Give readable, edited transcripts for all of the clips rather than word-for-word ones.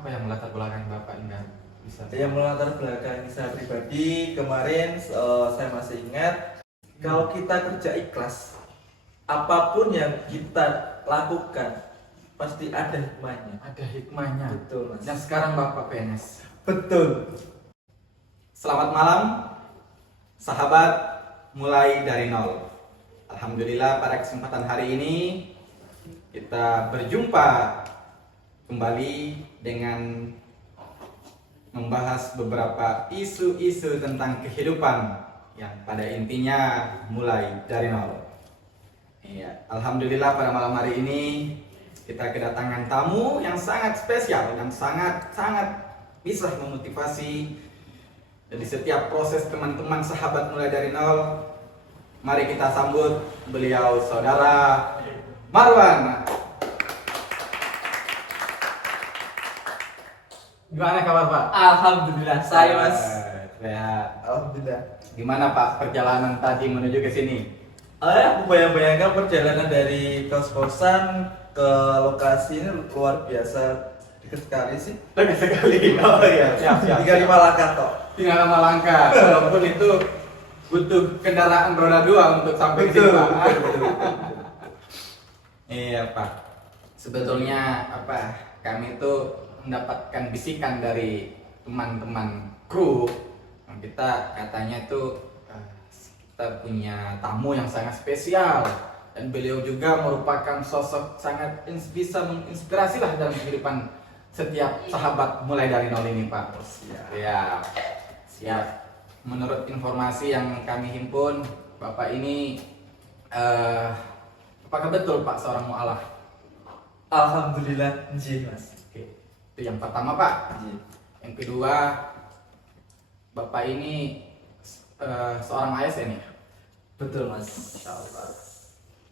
Apa yang melatar belakang Bapak hingga bisa? Yang melatar belakang saya pribadi kemarin saya masih ingat kalau kita kerja ikhlas, apapun yang kita lakukan pasti ada hikmahnya. Ada hikmahnya. Betul, Mas. Dan sekarang Bapak PNS. Betul. Selamat malam, sahabat mulai dari nol. Alhamdulillah pada kesempatan hari ini kita berjumpa kembali dengan membahas beberapa isu-isu tentang kehidupan yang pada intinya mulai dari nol. Iya, alhamdulillah pada malam hari ini kita kedatangan tamu yang sangat spesial dan sangat bisa memotivasi dari setiap proses teman-teman sahabat mulai dari nol. Mari kita sambut beliau saudara Marwan. Gimana kabar Pak? Alhamdulillah saya Mas. Sehat. Alhamdulillah. Gimana Pak perjalanan tadi menuju ke sini? Aku bayang-bayangkan perjalanan dari kos-kosan ke lokasi ini luar biasa dekat sekali sih. Dekat sekali. Oh iya, siap. Tinggal 5 langkah tok. Tinggal lama langkah. Walaupun itu butuh kendaraan roda 2 untuk sampai ke sini Pak. Iya Pak. Sebetulnya kami itu mendapatkan bisikan dari teman-teman kru. Kita katanya itu kita punya tamu yang sangat spesial dan beliau juga merupakan sosok sangat bisa menginspirasi lah dalam kehidupan setiap sahabat mulai dari nol ini Pak. Siap. Menurut informasi yang kami himpun, Bapak ini apakah betul Pak seorang mu'alaf? Alhamdulillah, nggih Mas. Oke. Itu yang pertama Pak. Nggih. Yang kedua, Bapak ini seorang ASN ya? Betul Mas.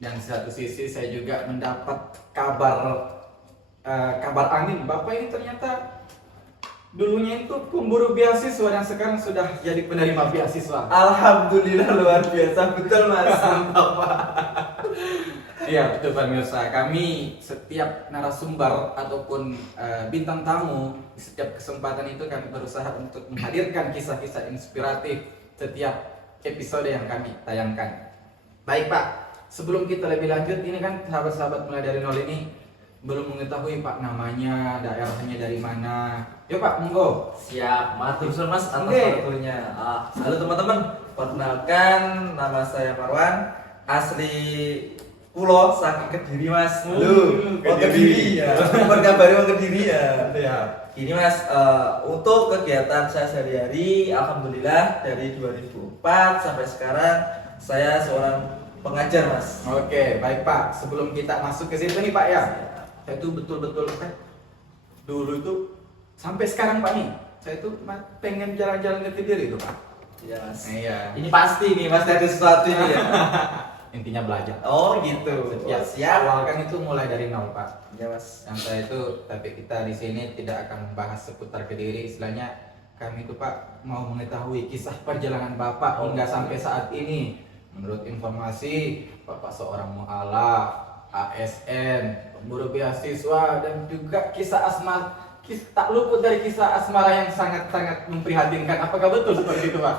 Dan di satu sisi saya juga mendapat kabar angin. Bapak ini ternyata dulunya itu pemburu beasiswa dan sekarang sudah jadi penerima beasiswa. Alhamdulillah luar biasa, betul Mas. Iya betul Pak Mirsa. Kami setiap narasumber ataupun bintang tamu di setiap kesempatan itu kami berusaha untuk menghadirkan kisah-kisah inspiratif setiap episode yang kami tayangkan. Baik Pak, sebelum kita lebih lanjut, ini kan sahabat-sahabat mulai dari nol ini belum mengetahui Pak namanya, daerahnya dari mana. Yuk Pak, monggo. Siap, matur suwun Mas atas Oke. waktunya. Halo teman-teman, perkenalkan nama saya Marwan, asli Pulau saking Kediri Mas. Kediri ya. Kabar Wong Kediri ya. Gini Mas, untuk kegiatan saya sehari-hari, alhamdulillah dari 2004 sampai sekarang saya seorang pengajar Mas. Oke, baik Pak. Sebelum kita masuk ke situ nih Pak ya, saya itu betul-betul dulu itu sampai sekarang Pak nih, saya itu pengen jalan-jalan ke Kediri itu Pak. Iya Mas. Iya. Ini pasti nih Mas ada sesuatu ini ya. Intinya belajar. Oh gitu. Ya, Siap. awal kan itu mulai dari nol Pak. Iya Mas. Yang saya itu, tapi kita di sini tidak akan membahas seputar Kediri. Istilahnya kami itu Pak mau mengetahui kisah perjalanan Bapak hingga sampai saat ini. Menurut informasi, Bapak seorang mu'alaf, ASN, pemburu beasiswa, dan juga kisah asmara. Tak luput dari kisah asmara yang sangat-sangat memprihatinkan. Apakah betul seperti itu Pak?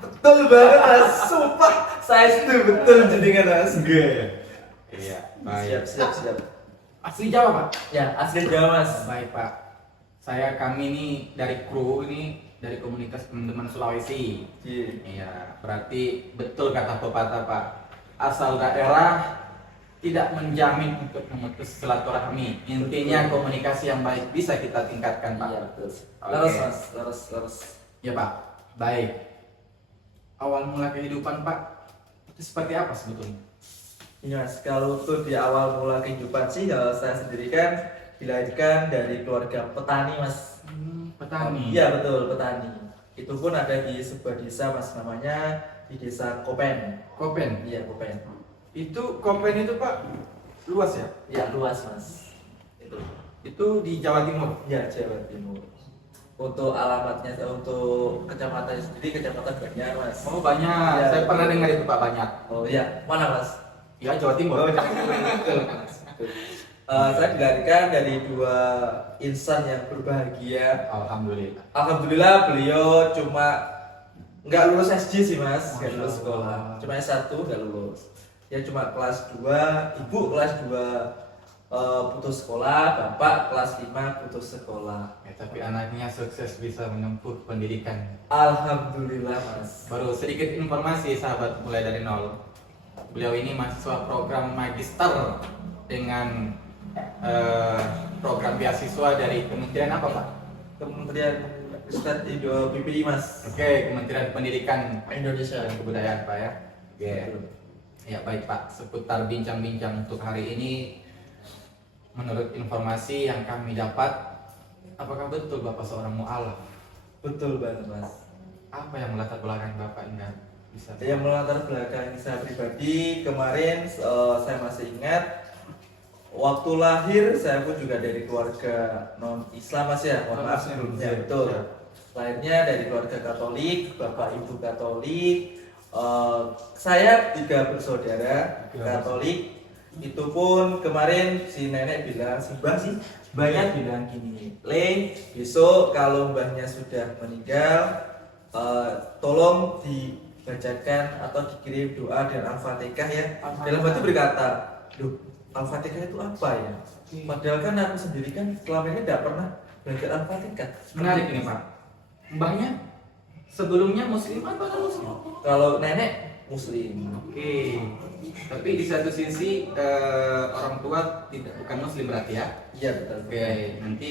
Betul banget Mas. Sumpah saya setuju betul jadinya Mas. Iya, Siap. Asli Jawa Pak? Ya, asli Jawa Mas. Baik Pak, kami ini dari kru ini dari komunitas teman-teman Sulawesi. Iya, berarti betul kata pepatah Pak, asal daerah tidak menjamin untuk memutus silaturahmi. Intinya komunikasi yang baik bisa kita tingkatkan Pak. Iya betul. Oke. Terus Mas, terus. Ya Pak, baik. Awal mula kehidupan Pak itu seperti apa sebetulnya? Ini Mas, kalau tuh di awal mula kehidupan sih saya sendiri kan dilahirkan dari keluarga petani Mas. Petani. Iya betul, petani. Itu pun ada di sebuah desa Mas, namanya di desa Kopen. Kopen. Iya Kopen. Itu Kopen itu Pak luas ya? Ya luas Mas. Itu di Jawa Timur. Ya Jawa Timur. Untuk alamatnya, untuk kecamatannya sendiri kecamatan Banjar Mas. Oh banyak. Ya, Saya pernah dengar itu Pak banyak. Oh iya, mana Mas? Ya Jawa Timur. Oh, Jawa Timur. Betul, Mas. Betul. Saya dilahirkan dari dua insan yang berbahagia. Alhamdulillah. Alhamdulillah beliau cuma nggak lulus SD sih mas, nggak Masya lulus Allah. sekolah. Cuma S1 nggak lulus. Ya cuma kelas 2, ibu kelas 2 putus sekolah, bapak kelas 5 putus sekolah. Ya, tapi anaknya sukses bisa menempuh pendidikan. Alhamdulillah mas. Baru sedikit informasi sahabat mulai dari nol. Beliau ini mahasiswa program magister dengan program beasiswa dari Kementerian apa Pak? Kementerian Riset Indo PPI mas. Oke, Kementerian Pendidikan Indonesia. dan Kebudayaan Pak ya. Oke. Ya baik Pak, seputar bincang-bincang untuk hari ini, menurut informasi yang kami dapat, apakah betul Bapak seorang mu'alaf? Betul banget mas. Apa yang melatar belakang Bapak hingga bisa? Yang melatar belakang saya pribadi kemarin saya masih ingat waktu lahir saya pun juga dari keluarga non Islam mas ya, mohon maaf sebelumnya. Ya, Betul. ya. Lahirnya dari keluarga Katolik, bapak ibu Katolik. Saya 3 bersaudara Katolik. Itu pun kemarin si nenek bilang, si mbah sih banyak bilang gini, Le, besok kalau mbahnya sudah meninggal, tolong dibacakan atau dikirim doa dan Al-Fatihah ya. Dalam hati berkata, loh, Al-Fatihah itu apa ya? Padahal kan aku sendiri kan selama ini tidak pernah belajar Al-Fatihah. Menarik ini Pak. Mbahnya sebelumnya muslim atau non muslim? Kalau nenek Muslim. Oke. Tapi di satu sisi orang tua bukan muslim berarti ya? Iya betul. Oke, nanti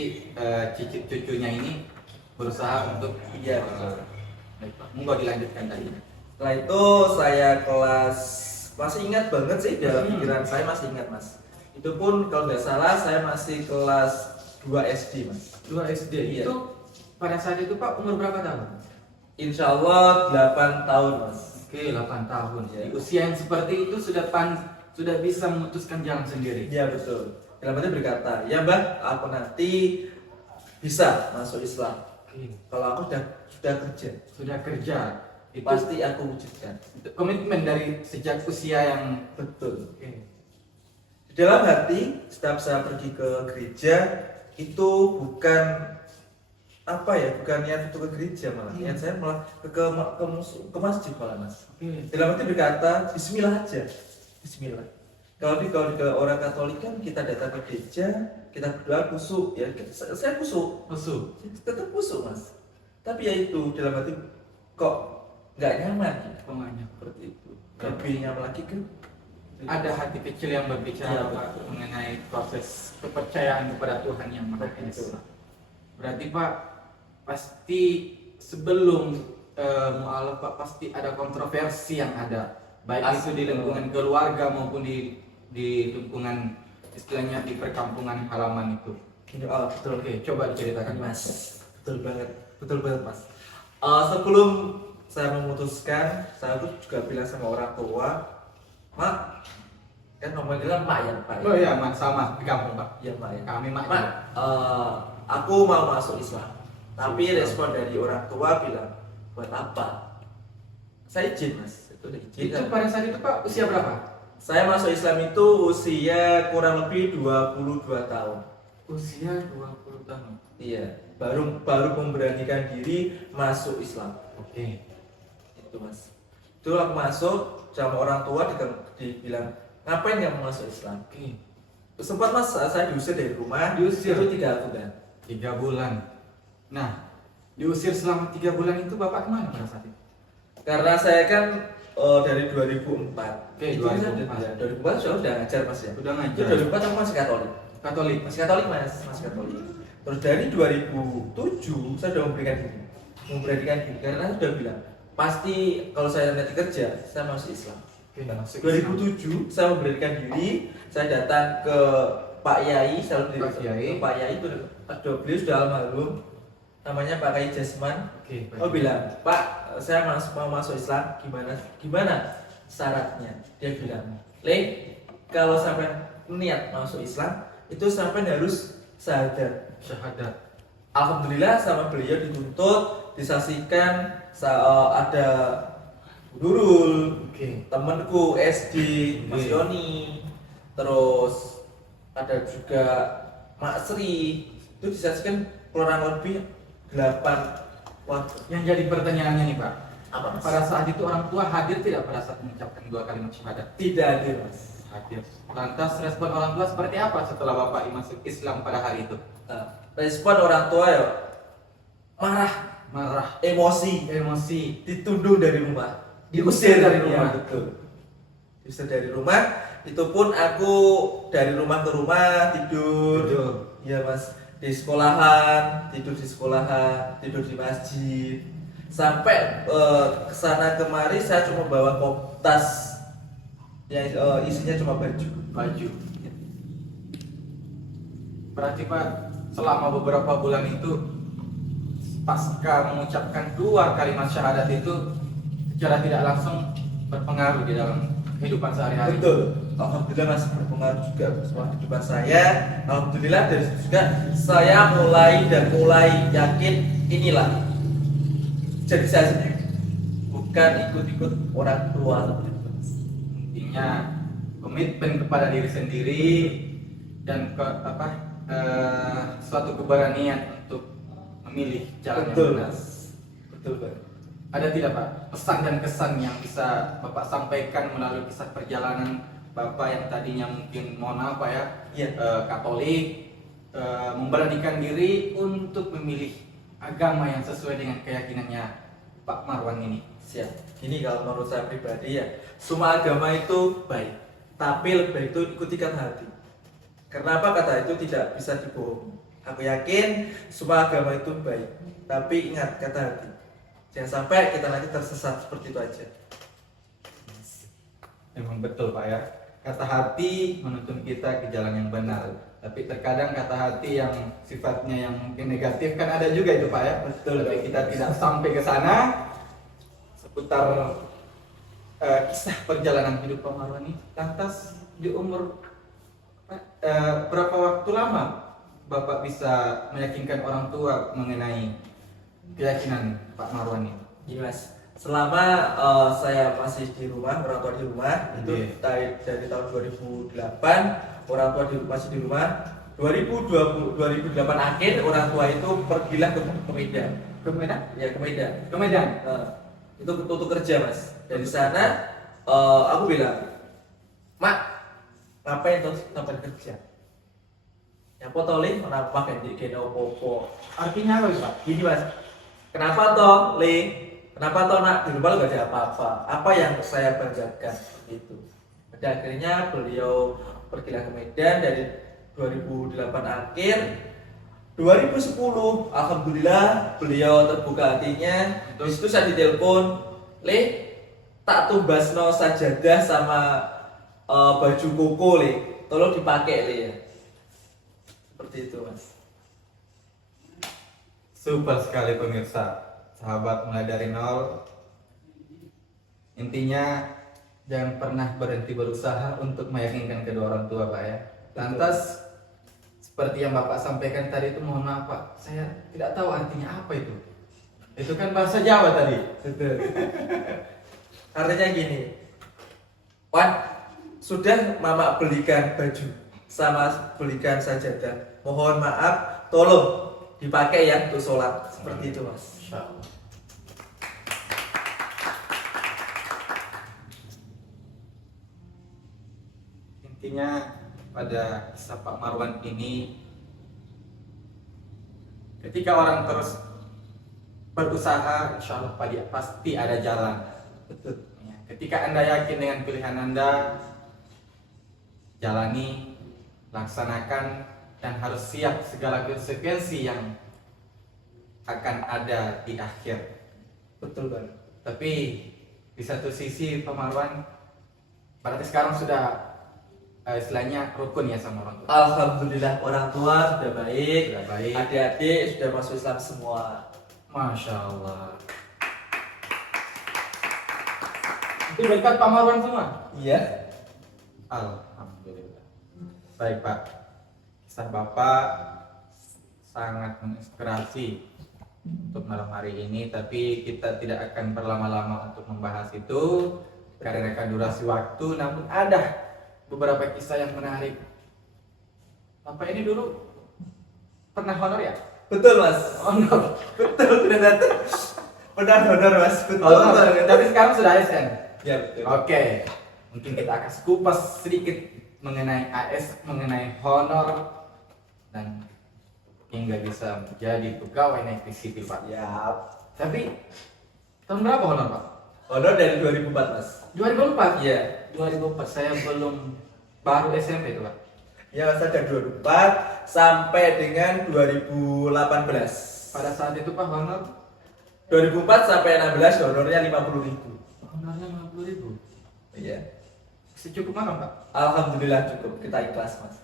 cicit cucunya ini berusaha untuk Iya betul. Baik, Pak. Monggo dilanjutkan tadi. Setelah itu saya kelas, masih ingat banget sih dalam pikiran saya masih ingat mas. Itu pun kalau nggak salah saya masih kelas 2 SD mas. 2 SD Iya. itu pada saat itu Pak umur berapa tahun? Insya Allah 8 tahun mas. Oke, 8 tahun. Iya. Di usia yang seperti itu sudah bisa memutuskan jalan sendiri. Iya betul. Dalam hati berkata, ya mbah, aku nanti bisa masuk Islam. Oke. Kalau aku sudah kerja, Sudah kerja. Itu pasti aku wujudkan. komitmen dari sejak usia yang Betul. oke. Di dalam hati, setiap saya pergi ke gereja itu bukan apa ya, bukan niat untuk ke gereja malah. Niat saya malah ke masjid malah mas. Oke. Dalam hati berkata, Bismillah aja. Bismillah. Kalau di orang Katolik kan kita datang ke gereja, kita berdoa kusuk ya. Saya kusuk, Musuh. tetap kusuk mas. Tapi ya itu dalam hati kok nggak nyaman ya. Pemanya. Seperti itu. Lebih nyaman lagi kan? Ada hati kecil yang berbicara Iya, Pak betul. mengenai proses kepercayaan kepada Tuhan yang Maha Esa. Berarti Pak pasti sebelum mualaf Pak pasti ada kontroversi yang ada, baik itu di lingkungan keluarga maupun di lingkungan istilahnya di perkampungan halaman itu. Betul. Oke, coba diceritakan Mas, betul banget mas. Sebelum saya memutuskan, saya tuh juga bilang sama orang tua, Mak, kan manggilnya Mak ya, Pak. Oh iya, Mak, sama di kampung Pak. Iya Mak ya. Kami Mak. Mak, aku mau masuk Islam. Tapi respon dari orang tua bilang, buat apa? Saya izin mas. Itu udah izin. Itu pada saat itu Pak usia berapa? Saya masuk Islam itu usia kurang lebih 22 tahun. Usia 20 tahun. Iya, baru memberanikan diri masuk Islam. Oke. Itu mas. Itu aku masuk sama orang tua dibilang ngapain kamu masuk Islam? Oke. Sempat mas saya diusir dari rumah. Diusir? Itu 3 bulan. 3 bulan. Nah, diusir selama 3 bulan itu Bapak kemana pada saat itu? Karena saya kan dari 2004. Oke, Itu 2004. kan 2004 saya udah ngajar mas ya. Udah Itu ngajar. 2004 aku masih Katolik. Katolik. Masih Katolik mas, masih Katolik. Terus dari 2007 saya sudah memberanikan diri karena saya sudah bilang pasti kalau saya nanti kerja saya masuk Islam. Oke, udah masuk Islam. 2007 saya memberanikan diri, saya datang ke Pak Yai, Pak Yai. Pak Yai itu ada beliau sudah almarhum, namanya Pak Kai Jasman. Oke, Oh bilang, Pak, saya mau masuk Islam, gimana syaratnya? Dia bilang, Le, kalau sampai niat masuk Islam, itu sampai harus syahadat. Syahadat. Alhamdulillah sama beliau dituntut, disaksikan ada Nurul, Oke. temanku SD, Mas Oke. Yoni, terus ada juga Mak Sri, itu disaksikan kurang lebih 8 waktu. Yang jadi pertanyaannya nih Pak, Apa Mas? pada saat itu orang tua hadir tidak pada saat mengucapkan 2 kalimat syahadat? Tidak hadir Mas. Hadir. Lantas respon orang tua seperti apa setelah Bapak masuk Islam pada hari itu? Nah, respon orang tua ya marah, Marah, emosi, emosi, ditunduk dari rumah, diusir dari rumah. Ya, betul. Diusir dari rumah. Itu pun aku dari rumah ke rumah tidur. Iya Mas, di sekolahan, tidur di sekolahan, tidur di masjid. Sampai kesana kemari saya cuma bawa tas yang isinya cuma baju. Baju. Berarti Pak, selama beberapa bulan itu pasca mengucapkan 2 kalimat syahadat itu secara tidak langsung berpengaruh di dalam kehidupan sehari-hari. Betul. Alhamdulillah masih berpengaruh juga sama kehidupan saya. Alhamdulillah dari situ juga saya mulai yakin inilah jadi saya sendiri, bukan ikut-ikut orang tua seperti itu. Intinya komitmen kepada diri sendiri dan suatu keberanian untuk memilih jalan Betul yang benar. Mas. Betul Pak. Ada tidak Pak pesan dan kesan yang bisa Bapak sampaikan melalui kisah perjalanan Bapak yang tadinya mungkin mohon maaf Pak ya, Iya. Katolik, memberanikan diri untuk memilih agama yang sesuai dengan keyakinannya Pak Marwan ini? Siap. Gini kalau menurut saya pribadi ya, semua agama itu baik, tapi lebih baik itu ikutikan hati. Karena apa kata itu tidak bisa dibohongi. Aku yakin semua agama itu baik, tapi ingat kata hati. Jangan sampai kita nanti tersesat seperti itu aja. Memang betul Pak ya. Kata hati menuntun kita ke jalan yang benar. Tapi terkadang kata hati yang sifatnya yang mungkin negatif kan ada juga itu Pak ya. Betul. Tapi kita tidak sampai ke sana. Seputar kisah perjalanan hidup Pak Marwan ini. Lantas di umur berapa waktu lama Bapak bisa meyakinkan orang tua mengenai keyakinan Pak Marwan ini? Gini Mas, selama saya masih di rumah, orang tua di rumah, itu dari tahun 2008 orang tua masih di rumah. 2008 akhir orang tua itu pergilah ke Medan. Ke Medan? Ya ke Medan. Ke Medan? Itu untuk kerja Mas. Dari sana aku bilang, Mak, ngapain terus ngapain kerja? Ya potolin kenapa ganti gene opo-opo. Artinya apa Pak? Gini Mas, kenapa toh Le? Kenapa toh nak di rumah lu gak ada apa-apa? Apa yang saya banggakan itu? Pada akhirnya beliau pergilah ke Medan dari 2008 akhir. 2010 alhamdulillah beliau terbuka hatinya. Terus itu saya ditelepon, Le, tak tumbasno sajadah sama baju koko Le, tolong dipakai Le ya. Seperti itu Mas. Super sekali pemirsa, sahabat mulai dari nol. Intinya jangan pernah berhenti berusaha untuk meyakinkan kedua orang tua Pak ya. Lantas seperti yang Bapak sampaikan tadi itu, mohon maaf Pak, saya tidak tahu artinya apa itu. Itu kan bahasa Jawa tadi. Betul. Artinya gini, Wan, sudah mama belikan baju sama belikan sajadah. Mohon maaf, tolong dipakai ya untuk sholat. Seperti itu Mas. Insyaallah. Intinya pada kisah Pak Marwan ini, ketika orang terus berusaha, insya Allah pasti ada jalan. Betul. Ya, ketika Anda yakin dengan pilihan Anda, jalani, laksanakan, dan harus siap segala konsekuensi yang akan ada di akhir. Betul banget. Tapi di satu sisi Pak Marwan berarti sekarang sudah istilahnya rukun ya sama orang tua. Alhamdulillah orang tua sudah baik, Sudah baik. adik-adik sudah masuk Islam semua. Masya Allah. Itu berkat Pak Marwan semua? Iya. Alhamdulillah. Baik Pak, kisah Bapak sangat menginspirasi untuk malam hari ini. Tapi kita tidak akan berlama-lama untuk membahas itu karena durasi waktu. Namun ada beberapa kisah yang menarik Bapak ini dulu pernah honor ya? Betul mas. Honor. Betul benar. Benar honor mas. Betul Honor. banget. Tapi sekarang sudah ASN. Ya betul. Oke. Mungkin kita akan kupas sedikit mengenai AS, mengenai honor dan hingga bisa menjadi pegawai negeri sipil Pak. Ya. Tapi tahun berapa honor Pak? Honor dari 2004 mas. 2004. Iya. 2004 saya belum baru SMP itu Pak. Ya mas ada 2004 sampai dengan 2018. Pada saat itu Pak honor 2004 sampai 16 honornya 50.000. honornya 50.000. Iya. Secukup makan Pak. Alhamdulillah cukup, kita ikhlas mas.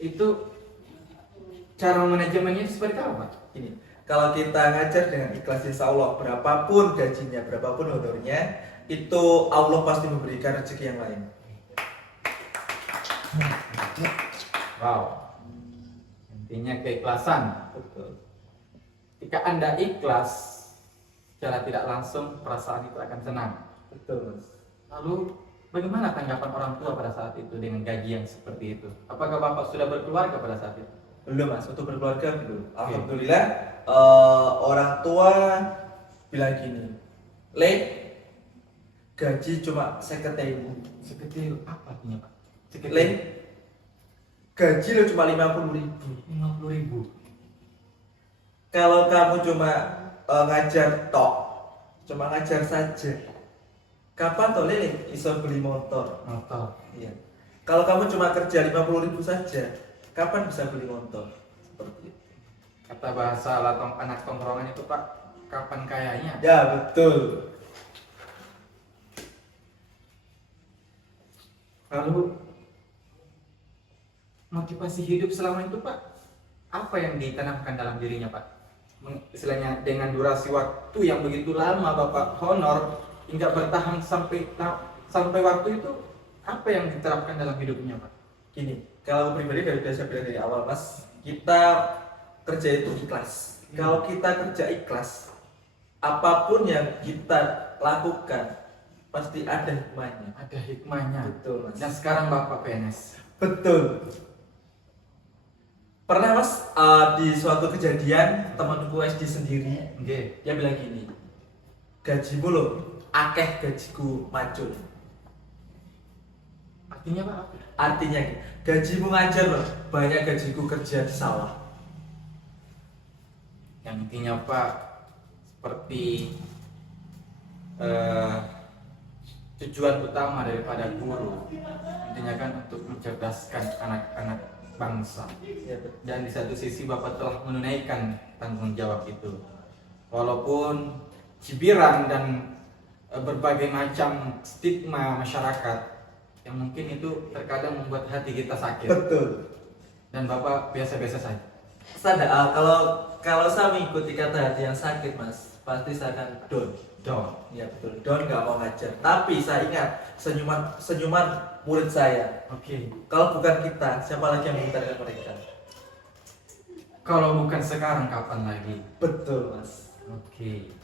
Itu cara manajemennya itu seperti apa Pak? Ini, kalau kita ngajar dengan ikhlas insya Allah, berapapun gajinya, berapapun honornya, itu Allah pasti memberikan rezeki yang lain. Wow. Intinya keikhlasan. Betul. Jika Anda ikhlas, secara tidak langsung perasaan itu akan tenang. Betul mas. Lalu bagaimana tanggapan orang tua pada saat itu dengan gaji yang seperti itu? Apakah Bapak sudah berkeluarga pada saat itu? Belum mas, untuk berkeluarga belum. Oke. Alhamdulillah orang tua bilang gini, Le, gaji cuma 50.000. Sekecil apa artinya Pak? Sekecil Le, gaji lo cuma 50.000. 50.000. Kalau kamu cuma ngajar tok, cuma ngajar saja, kapan toh Lele iso beli motor? Motor. Iya. Kalau kamu cuma kerja 50.000 saja, kapan bisa beli motor? Seperti itu. Kata bahasa latong anak tongkrongan itu Pak, kapan kayanya? Ya betul. Lalu motivasi hidup selama itu Pak, apa yang ditanamkan dalam dirinya Pak? Istilahnya dengan durasi waktu yang begitu lama Bapak honor hingga bertahan sampai waktu itu, apa yang diterapkan dalam hidupnya Pak? Gini, kalau pribadi dari saya bilang dari awal mas, kita kerja itu ikhlas. Kalau kita kerja ikhlas, apapun yang kita lakukan pasti ada hikmahnya. Ada hikmahnya. Betul mas. Dan sekarang Bapak PNS. Betul. Pernah mas di suatu kejadian temanku SD sendiri, Oke. dia bilang gini, gajimu loh, akeh gajiku macul. Artinya Pak apa? Artinya gajimu ngajar loh, banyak gajiku kerja di sawah. Yang intinya Pak, seperti tujuan utama daripada guru intinya kan untuk mencerdaskan anak-anak bangsa. Ya, betul. Dan di satu sisi Bapak telah menunaikan tanggung jawab itu, walaupun cibiran dan berbagai macam stigma masyarakat yang mungkin itu terkadang membuat hati kita sakit. Betul. Dan Bapak biasa-biasa saja. Sadar, kalau saya mengikuti kata hati yang sakit mas, pasti saya akan down. Down. Ya betul, down nggak mau ngajar. Tapi saya ingat senyuman murid saya. Oke. Kalau bukan kita, siapa lagi yang mengintarkan mereka? Kalau bukan sekarang, kapan lagi? Betul mas. Oke.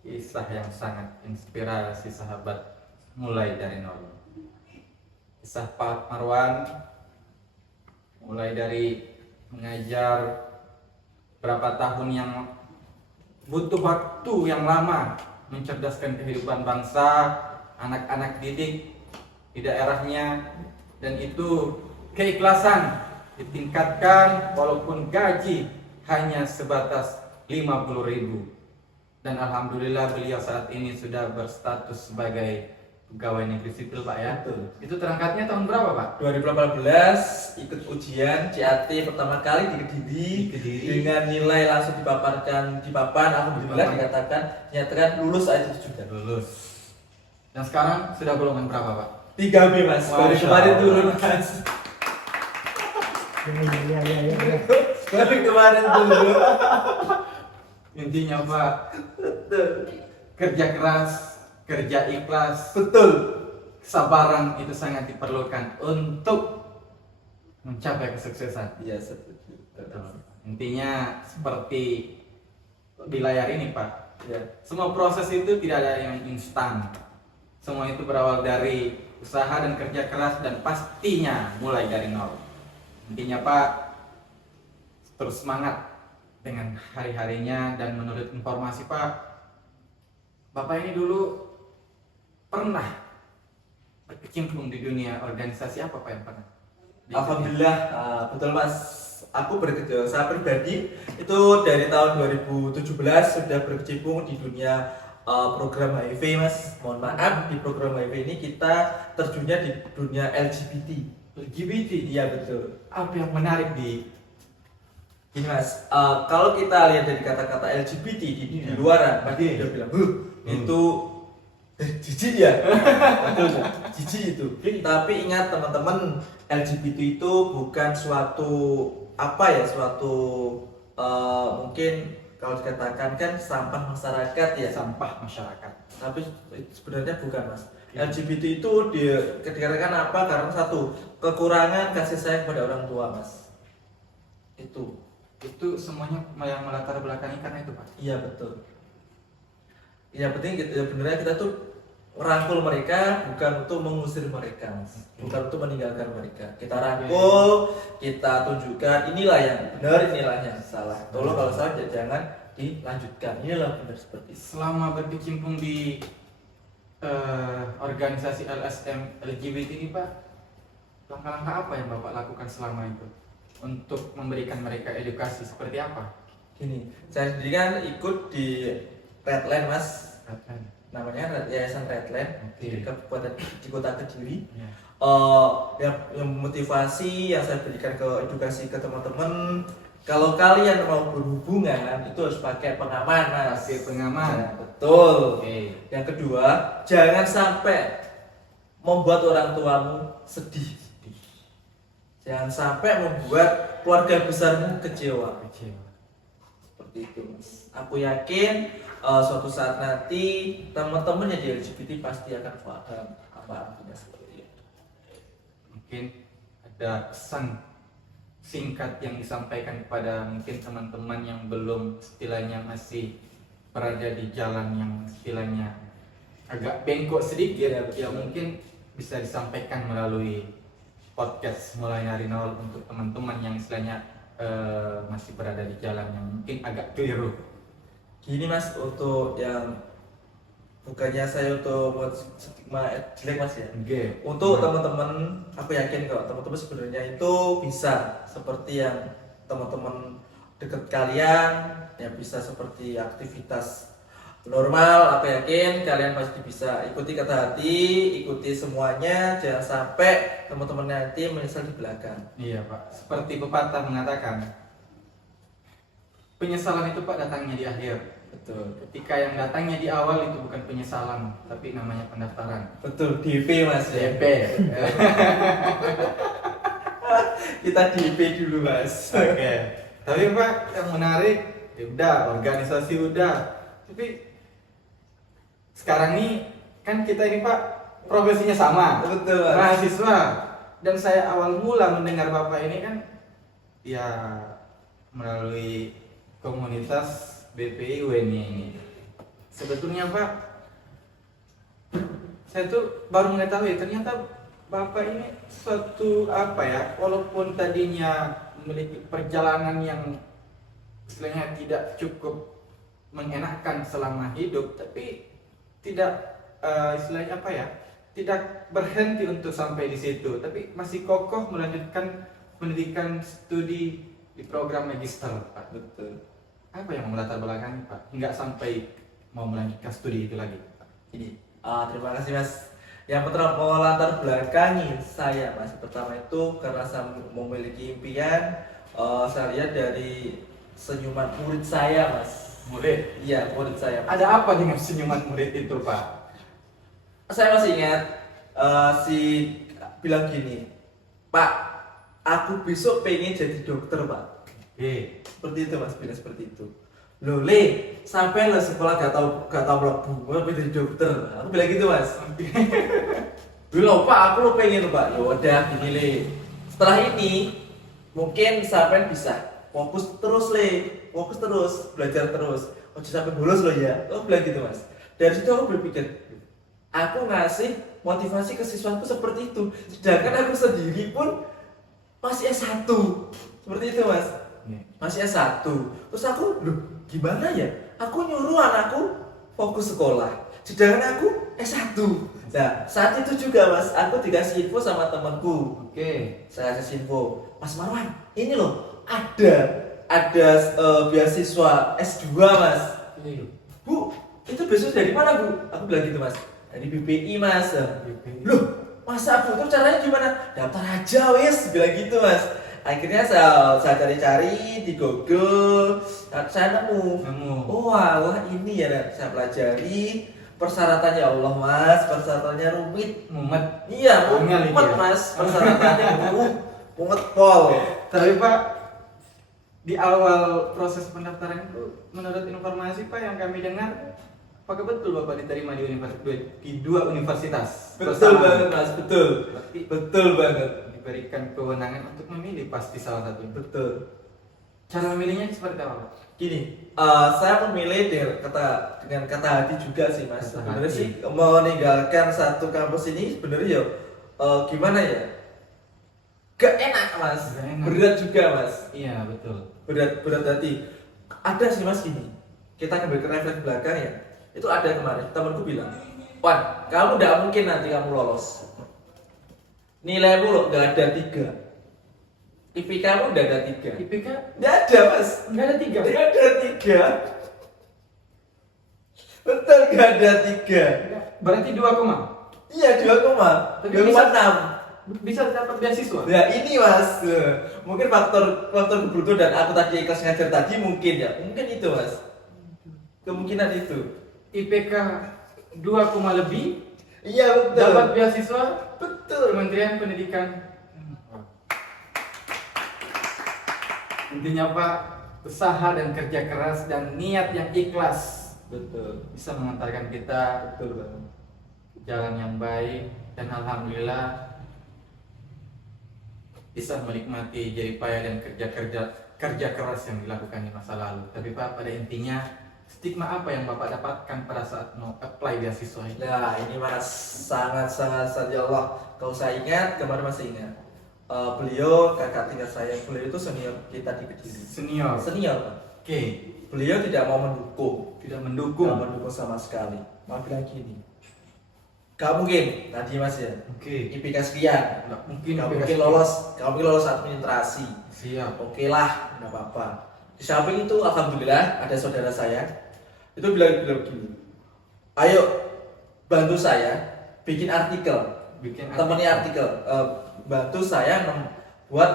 Kisah yang sangat inspirasi sahabat, mulai dari nol. Kisah Pak Marwan mulai dari mengajar berapa tahun yang butuh waktu yang lama mencerdaskan kehidupan bangsa, anak-anak didik di daerahnya, dan itu keikhlasan ditingkatkan walaupun gaji hanya sebatas 50.000. Dan alhamdulillah beliau saat ini sudah berstatus sebagai pegawai negeri sipil Pak ya. Betul. Itu terangkatnya tahun berapa Pak? 2018 ikut ujian CAT pertama kali di Kediri, Di Kediri. dengan nilai langsung dipaparkan di papan, alhamdulillah dikatakan nyatakan lulus aja sudah. Lulus. Dan sekarang sudah golongan berapa Pak? 3B mas, baru Masya kemarin Allah. turun mas. Ya. Baru kemarin turun. Intinya Pak, kerja keras, kerja ikhlas, Betul. kesabaran itu sangat diperlukan untuk mencapai kesuksesan. Iya setuju. Intinya seperti di layar ini Pak, Ya. semua proses itu tidak ada yang instan. Semua itu berawal dari usaha dan kerja keras, dan pastinya mulai dari nol. Intinya Pak, terus semangat dengan hari-harinya. Dan menurut informasi Pak, Bapak ini dulu pernah berkecimpung di dunia organisasi apa Pak yang pernah? Alhamdulillah, betul Mas. Aku saya pribadi itu dari tahun 2017 sudah berkecimpung di dunia program HIV Mas. Mohon maaf, di program HIV ini kita terjunnya di dunia LGBT. LGBT? Iya betul. Apa yang menarik di Gini Mas, kalau kita lihat dari kata-kata LGBT di luaran, pasti udah bilang, itu jijik ya, betul, jijik itu. Tapi ingat teman-teman, LGBT itu bukan suatu suatu mungkin kalau dikatakan kan sampah masyarakat ya. sampah masyarakat? Tapi sebenarnya bukan Mas. LGBT itu dikatakan apa? Karena satu, kekurangan kasih sayang pada orang tua Mas. Itu semuanya yang melatar belakangi karena itu Pak? Iya betul. Yang penting benernya kita tuh merangkul mereka, bukan untuk mengusir mereka, Mas. Bukan untuk meninggalkan mereka. Kita rangkul, kita tunjukkan inilah yang benar, inilah yang salah. Tolong kalau salah jangan dilanjutkan. Inilah benar seperti itu. Selama berkecimpung di organisasi LSM LGBT ini Pak, langkah-langkah apa yang Bapak lakukan selama itu untuk memberikan mereka edukasi seperti apa? Gini, saya sendiri kan ikut di Redline Mas. Namanya Yayasan Redline di Kabupaten di Kota Kediri. Ya. Yang motivasi yang saya berikan ke edukasi ke teman-teman, kalau kalian mau berhubungan itu harus pakai pengaman Mas. Pakai pengaman. Ya, betul. Oke. Yang kedua, jangan sampai membuat orang tuamu sedih. Jangan sampai membuat keluarga besarmu kecewa. Seperti itu Mas. Aku yakin suatu saat nanti teman-teman yang di LGBT pasti akan paham apa artinya seperti itu. Mungkin ada pesan singkat yang disampaikan kepada mungkin teman-teman yang belum istilahnya masih berada di jalan yang istilahnya agak bengkok sedikit, ya mungkin bisa disampaikan melalui podcast mulai dari nol untuk teman-teman yang istilahnya masih berada di jalan yang mungkin agak keliru. Gini Mas, untuk yang bukannya saya untuk buat stigma jelek Mas ya. Untuk teman-teman, aku yakin kok teman-teman sebenarnya itu bisa seperti yang teman-teman dekat kalian, yang bisa seperti aktivitas normal. Aku yakin kalian pasti bisa ikuti kata hati, ikuti semuanya, jangan sampai teman-teman nanti menyesal di belakang. Iya Pak, seperti pepatah mengatakan, penyesalan itu Pak datangnya di akhir. Betul. Ketika yang datangnya di awal itu bukan penyesalan, tapi namanya pendaftaran. Betul, DP Mas. DP. Kita DP dulu Mas. Oke. Tapi Pak, yang menarik, ya udah organisasi udah. Tapi sekarang nih kan kita ini Pak profesinya sama. Betul. Mahasiswa. Dan saya awal mula mendengar Bapak ini kan ya melalui komunitas BPI ini. Sebetulnya Pak, saya tuh baru mengetahui ternyata Bapak ini suatu walaupun tadinya memiliki perjalanan yang istilahnya tidak cukup mengenakan selama hidup, tapi tidak tidak berhenti untuk sampai di situ, tapi masih kokoh melanjutkan pendidikan studi di program magister Pak. Betul. Apa yang melatar belakangi Pak hingga sampai mau melanjutkan studi itu lagi Pak? Ini terima kasih Mas. Yang pertama melatar belakangi saya Mas, pertama itu karena saya memiliki impian, saya lihat dari senyuman murid saya Mas. Murid? Iya, murid saya. Ada apa dengan senyuman murid itu Pak? Saya masih ingat si bilang gini, Pak, aku besok pengen jadi dokter Pak. Seperti itu Mas, bilang seperti itu. Loh Le, sampai lah sekolah gak tau melebu, mau jadi dokter. Aku bilang gitu Mas. Dulu Pak, aku lo pengen Pak. Ya udah gini Le. Setelah ini mungkin sampai bisa fokus terus Le, fokus terus, belajar terus. Oh sampai bolos lo ya. Aku bilang gitu Mas. Dari situ aku berpikir, aku ngasih motivasi ke siswaku seperti itu. Sedangkan aku sendiri pun masih S1. Seperti itu mas, masih S1. Terus aku, loh gimana ya, aku nyuruh anakku fokus sekolah, sedangkan aku S1. Nah saat itu juga mas, aku dikasih info sama temanku. Oke. Saya kasih info, Mas Marwan, ini loh ada beasiswa S2 mas. Bu, itu beasiswa dari mana bu? Aku bilang gitu mas, dari BPI mas. Loh, masa bu, itu caranya gimana? Daftar aja wes, bilang gitu mas. Akhirnya saya cari-cari di Google, saya nemu. Oh Allah, ini ya, saya pelajari. Persyaratannya Allah mas, persyaratannya rumit. Mumet. Iya, Angel mumet ini ya? mas, persyaratannya mumet pol. Tapi Pak, di awal proses pendaftaran itu, menurut informasi Pak yang kami dengar, apakah betul Bapak diterima di dua universitas? Betul bersamaan? banget mas, betul. Berarti Betul banget. diberikan kewenangan untuk memilih pasti salah satu. Betul. Cara memilihnya seperti apa Pak? Gini, saya memilih dengan kata hati juga sih mas. Kata Sebenarnya hati. sih meninggalkan satu kampus ini sebenarnya ya gimana ya? Gak enak mas, Gak enak. berat juga mas, Iya betul. berat hati. Ada sih mas gini, kita kembali ke refleks belakang ya. Itu ada kemarin temanku bilang, Wan, kamu gak mungkin nanti kamu lolos. Nilaimu loh gak ada 3, IPK kamu udah ada 3. IPK Gak ada mas, nggak ada 3. gak ada 3. Betul gak ada 3. Berarti 2 koma. Iya 2,6. Tapi bisa dapat beasiswa. Nah ini mas, mungkin faktor keberuntungan dan aku tadi ikhlas ngajar tadi mungkin ya, mungkin itu mas. Kemungkinan itu. IPK 2 koma lebih, Iya betul. dapat beasiswa Betul. Kementerian Pendidikan. Intinya Pak, usaha dan kerja keras dan niat yang ikhlas Betul. bisa mengantarkan kita Betul banget. jalan yang baik, dan alhamdulillah bisa menikmati jerih payah dan kerja keras yang dilakukan di masa lalu. Tapi Pak, pada intinya stigma apa yang Bapak dapatkan pada saat mau apply beasiswa ini? Nah ini mas sangat ya Allah. Kalau saya ingat kemarin masih ingat. Beliau kakak tingkat saya, beliau itu senior kita di Kediri. Senior. Senior Pak. Oke, Beliau tidak mau mendukung. tidak Gak mendukung. mendukung sama sekali. Mau bilang gini, gak mungkin tadi mas ya, Oke, IPK sekian, nggak mungkin gak IPK mungkin lolos, gak mungkin lolos administrasi. Siap. Oke lah, gak apa-apa. Di samping itu alhamdulillah ada saudara saya itu bilang gini, ayo bantu saya bikin artikel, Bikin temennya artikel, bantu saya buat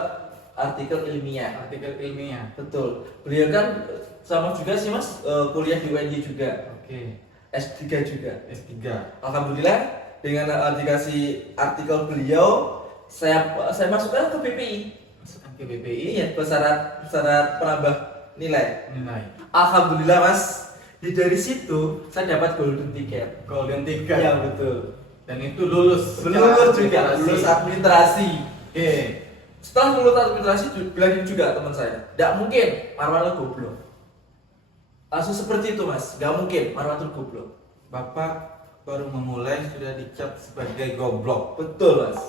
artikel ilmiah. artikel ilmiah. Betul, beliau kan sama juga sih mas, kuliah di UNY juga, Oke, S3 juga. S3. Alhamdulillah dengan dikasih artikel beliau, saya masukkan ke BPI. Masukkan ke BPI. Iya, bersyarat penambah nilai. Nilai Alhamdulillah mas, dari situ saya dapat golden ticket. golden ticket. Iya betul. Dan itu lulus. Lulus juga, Administrasi. lulus administrasi. Oke. Setelah lulus administrasi, bilangin juga teman saya, tidak mungkin Marwan lu goblok. Langsung seperti itu mas, nggak mungkin Marwan tuh goblok. Bapak baru memulai sudah dicap sebagai goblok. Betul mas.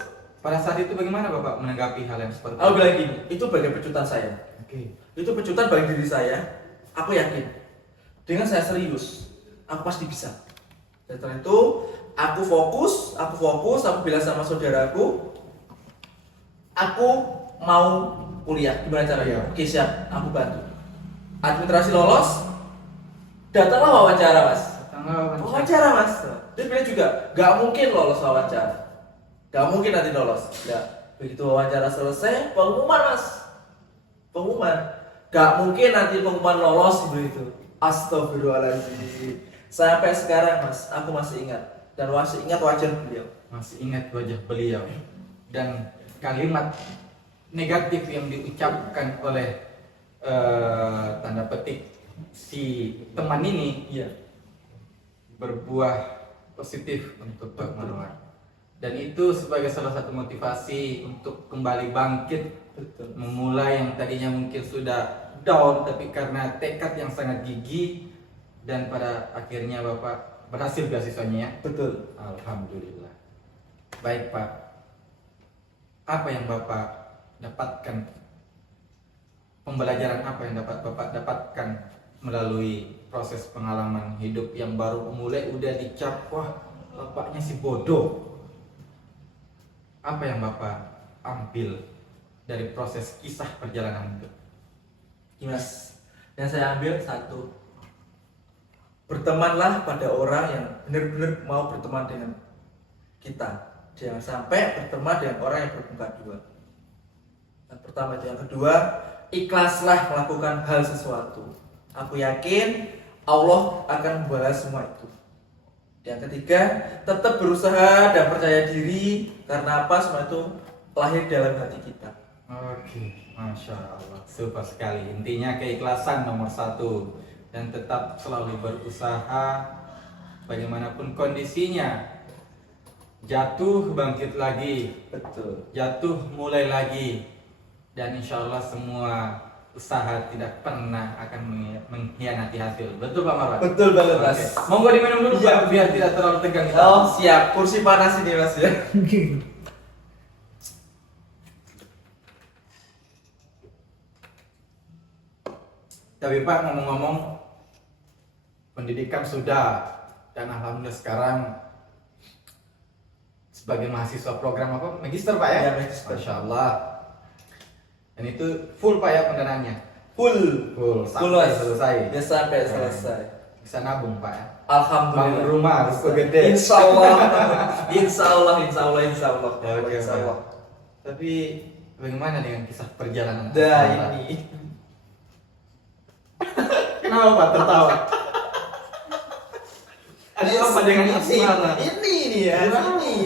Pada saat itu bagaimana Bapak menanggapi hal yang seperti Aku bilang gini, itu bagai pecutan saya. Oke. Itu pecutan bagi diri saya. Aku yakin dengan saya serius, aku pasti bisa. Dan setelah itu aku fokus, aku bilang sama saudaraku, aku mau kuliah. Gimana caranya? Oke siap, aku bantu. Administrasi lolos, datanglah wawancara mas. Wawancara mas. Dia bilang juga, gak mungkin lolos wawancara, gak mungkin nanti lolos. Ya, begitu wawancara selesai, pengumuman mas. Pengumuman, gak mungkin nanti pengumuman lolos begitu. Astagfirullahaladzim. Sampai sekarang mas, aku masih ingat dan masih ingat wajah beliau. Masih ingat wajah beliau dan kalimat negatif yang diucapkan oleh tanda petik si teman ini Iya. berbuah positif untuk Pak Marwan, dan itu sebagai salah satu motivasi untuk kembali bangkit, Betul. memulai yang tadinya mungkin sudah down, tapi karena tekad yang sangat gigih dan pada akhirnya Bapak berhasil beasiswanya ya. Betul. Alhamdulillah. Baik Pak, apa yang Bapak dapatkan, pembelajaran apa yang dapat Bapak dapatkan melalui proses pengalaman hidup yang baru mulai udah dicap, wah bapaknya si bodoh. Apa yang Bapak ambil dari proses kisah perjalanan itu? Mas, yang saya ambil satu, bertemanlah pada orang yang benar-benar mau berteman dengan kita. Jangan sampai berteman dengan orang yang bermuka dua. Yang pertama itu. Yang kedua, ikhlaslah melakukan hal sesuatu. Aku yakin Allah akan membalas semua itu. Yang ketiga, tetap berusaha dan percaya diri, karena apa? Semua itu lahir dalam hati kita. Oke, Masya Allah, super sekali. Intinya keikhlasan nomor satu, dan tetap selalu berusaha bagaimanapun kondisinya. Jatuh bangkit lagi, Betul. jatuh mulai lagi, dan insya Allah semua usaha tidak pernah akan mengkhianati hasil. Betul Pak Marwan? Betul banget, Mas. Oke. Monggo diminum dulu Iya. Pak, biar tidak terlalu tegang kita. Oh, siap. Kursi panas ini, Mas ya. Tapi Pak, ngomong-ngomong, pendidikan sudah, dan alhamdulillah sekarang sebagai mahasiswa program apa? Magister Pak ya? Iya, magister. Masya Allah. Dan itu full Pak ya pendanaannya? Full. Full, Full, sampai Mas. selesai. Ya, sampai selesai. Bisa nabung Pak ya? Alhamdulillah. Bangun rumah, harus gede. Insya Allah. Insya Allah, insya Allah, insya Allah. Oke, Insya Allah. Pak. Tapi bagaimana dengan kisah perjalanan? Dah asmara? ini. Kenapa Pak tertawa? Ada apa dengan asmara? Ini nih ya, Wow. ini.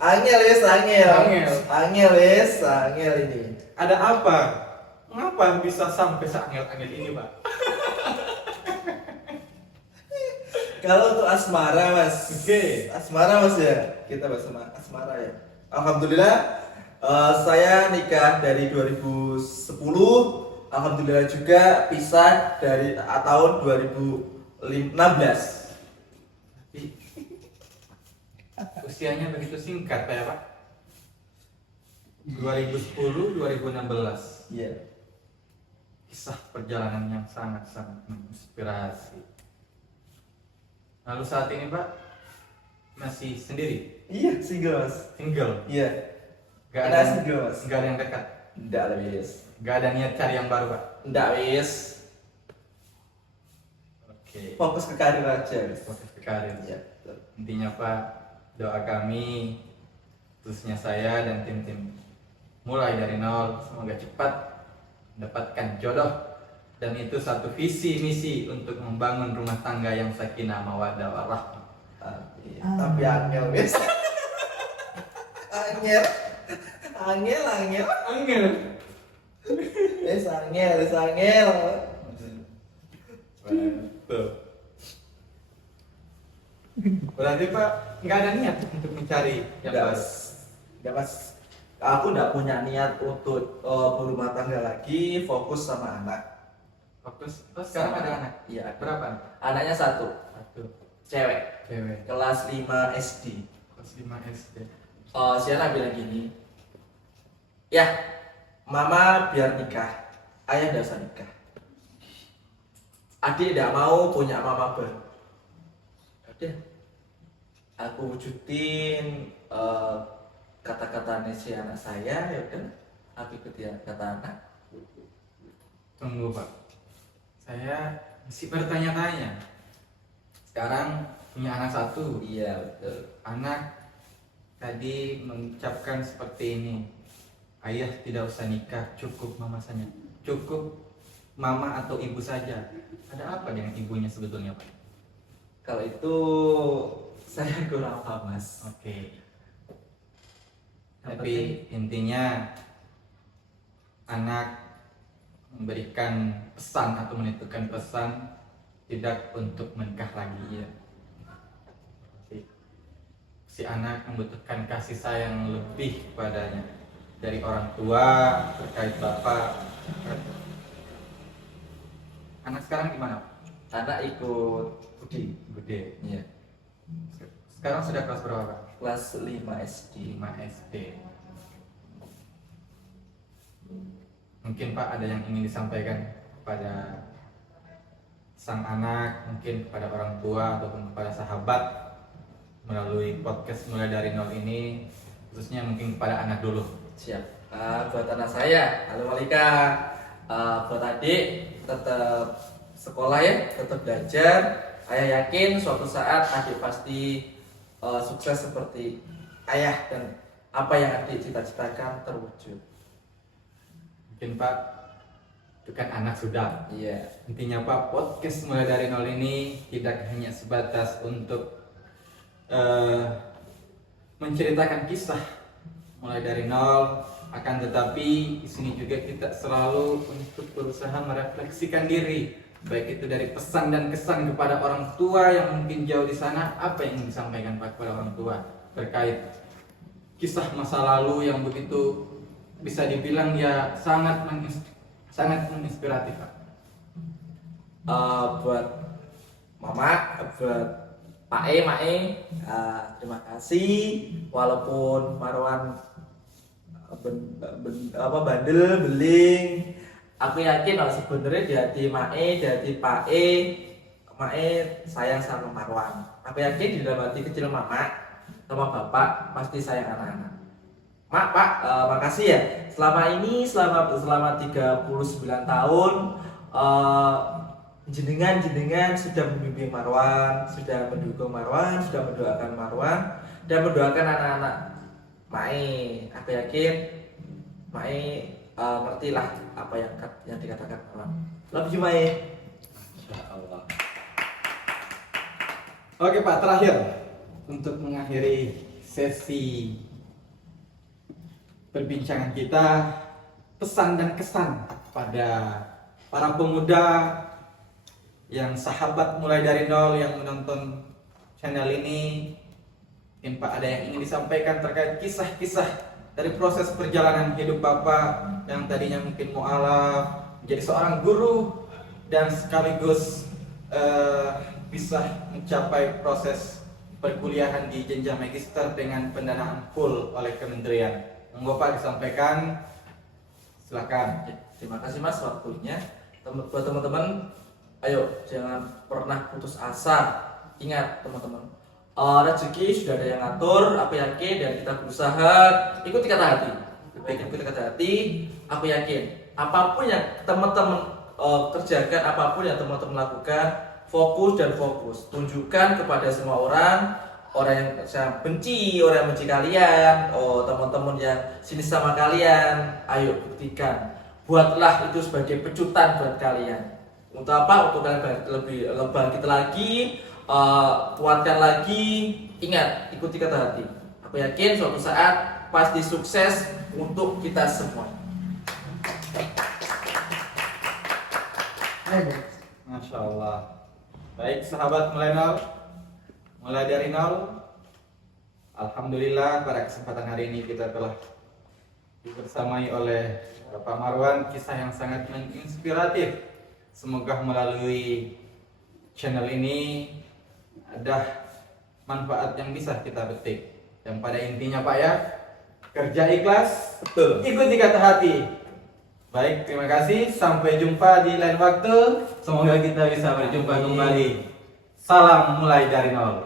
Angel yes, angel. Angel. Angel yes, angel ini. Ada apa? Mengapa bisa sampai seangel-angel ini Pak? Kalau untuk asmara, Mas. Oke. Asmara, Mas ya. Kita bahas sama asmara ya. Alhamdulillah saya nikah dari 2010. Alhamdulillah juga pisah dari tahun 2016. Usianya begitu singkat Pak ya Pak? 2010, 2016. Iya. Kisah perjalanan yang sangat-sangat menginspirasi. Lalu saat ini Pak masih sendiri? Iya, single, Mas. Single? Iya. Gak Kita ada, single, Mas. gak ada yang dekat? Enggak ada, wis. Gak ada niat cari yang baru Pak? Enggak, wis. Oke. Fokus ke karir aja, wis. Fokus ke karir. Iya, betul. Intinya Pak, doa kami, khususnya saya dan tim-tim mulai dari nol, semoga cepat mendapatkan jodoh, dan itu satu visi misi untuk membangun rumah tangga yang sakinah mawaddah warahmah. Tapi angel, wis. Angel. Angel, angel. Angel. Wis angel, wis angel. Tuh. Berarti Pak nggak ada niat untuk mencari yang Enggak, baru. Mas. Enggak, Mas. Aku enggak punya niat untuk berumah tangga lagi, fokus sama anak. Fokus. Oh, sekarang ada anak. Iya, Berapa? anaknya satu, cewek, Cewek. kelas 5 SD. Kelas 5 SD. Siana bilang gini, ya, mama biar nikah, ayah enggak usah nikah. Adik tidak mau punya mama baru. Udah, aku wujudin kata-katanya si anak saya, ya udah, aku ikuti kata anak. Tunggu Pak, saya masih bertanya-tanya. Sekarang punya anak satu. Iya betul. Anak tadi mengucapkan seperti ini, ayah tidak usah nikah, cukup mama saja. Cukup mama atau ibu saja. Ada apa dengan ibunya sebetulnya Pak? Kalau itu saya kurang paham, Mas. Oke. Yang Tapi intinya anak memberikan pesan atau menitipkan pesan tidak untuk menikah lagi ya. Si anak membutuhkan kasih sayang lebih padanya dari orang tua terkait bapak. Anak sekarang gimana? Anak ikut Budi. Gede. Iya. Sekarang sudah kelas berapa Pak? Kelas 5 SD. 5 SD. Mungkin Pak ada yang ingin disampaikan kepada sang anak, mungkin kepada orang tua ataupun kepada sahabat melalui podcast mulai dari nol ini, khususnya mungkin kepada anak dulu. Siap. Buat anak saya, halo Malika. Buat adik, tetap sekolah ya, tetap belajar. Ayah yakin suatu saat adik pasti sukses seperti ayah dan apa yang adik cita-citakan terwujud. Mungkin Pak, itu kan anak sudah. Iya. Intinya Pak, podcast mulai dari nol ini tidak hanya sebatas untuk menceritakan kisah mulai dari nol, akan tetapi di sini juga kita selalu untuk berusaha merefleksikan diri, baik itu dari pesan dan kesan kepada orang tua yang mungkin jauh di sana. Apa yang disampaikan Pak kepada orang tua terkait kisah masa lalu yang begitu bisa dibilang ya sangat menginspiratif Pak. Buat mama, buat Pak Mae, terima kasih. Walaupun Marwan bandel, beling, aku yakin kalau sebenarnya di hati Mae, di hati Pak Mae sayang sama Marwan. Aku yakin di dalam hati kecil mama sama bapak pasti sayang anak-anak. Mak, Pak, makasih ya. Selama 39 tahun jenengan sudah membimbing Marwan, sudah mendukung Marwan, sudah mendoakan Marwan dan mendoakan anak-anak Mae. Aku yakin Mae ngertilah apa yang dikatakan Marwan. Love you Mae. Insyaallah. Oke Pak, terakhir untuk mengakhiri sesi perbincangan kita, pesan dan kesan pada para pemuda yang sahabat mulai dari nol yang menonton channel ini. Mungkin Pak ada yang ingin disampaikan terkait kisah-kisah dari proses perjalanan hidup Bapak yang tadinya mungkin mualaf menjadi seorang guru dan sekaligus bisa mencapai proses perkuliahan di jenjang magister dengan pendanaan full oleh kementerian. Monggo Pak disampaikan, silakan. Terima kasih Mas waktunya. Buat teman-teman, ayo jangan pernah putus asa. Ingat teman-teman, rezeki sudah ada yang ngatur. Aku yakin dan kita berusaha ikuti kata hati. Ikuti kata hati. Aku yakin apapun yang teman-teman kerjakan, apapun yang teman-teman lakukan, fokus dan fokus. Tunjukkan kepada semua orang yang saya benci, orang yang benci kalian, teman-teman yang sini sama kalian, ayo buktikan, buatlah itu sebagai pecutan buat kalian. Untuk apa? Untuk kalian lebih bangkit lagi, kuatkan lagi. Ingat, ikuti kata hati. Aku yakin suatu saat pasti sukses untuk kita semua. Masya Allah. Baik sahabat mulai dari nol. Alhamdulillah pada kesempatan hari ini kita telah dibersamai oleh Bapak Marwan, kisah yang sangat menginspiratif. Semoga melalui channel ini ada manfaat yang bisa kita petik. Dan pada intinya Pak ya, kerja ikhlas, Betul. ikuti kata hati. Baik, terima kasih. Sampai jumpa di lain waktu. Semoga kita bisa berjumpa kembali. Salam mulai dari nol.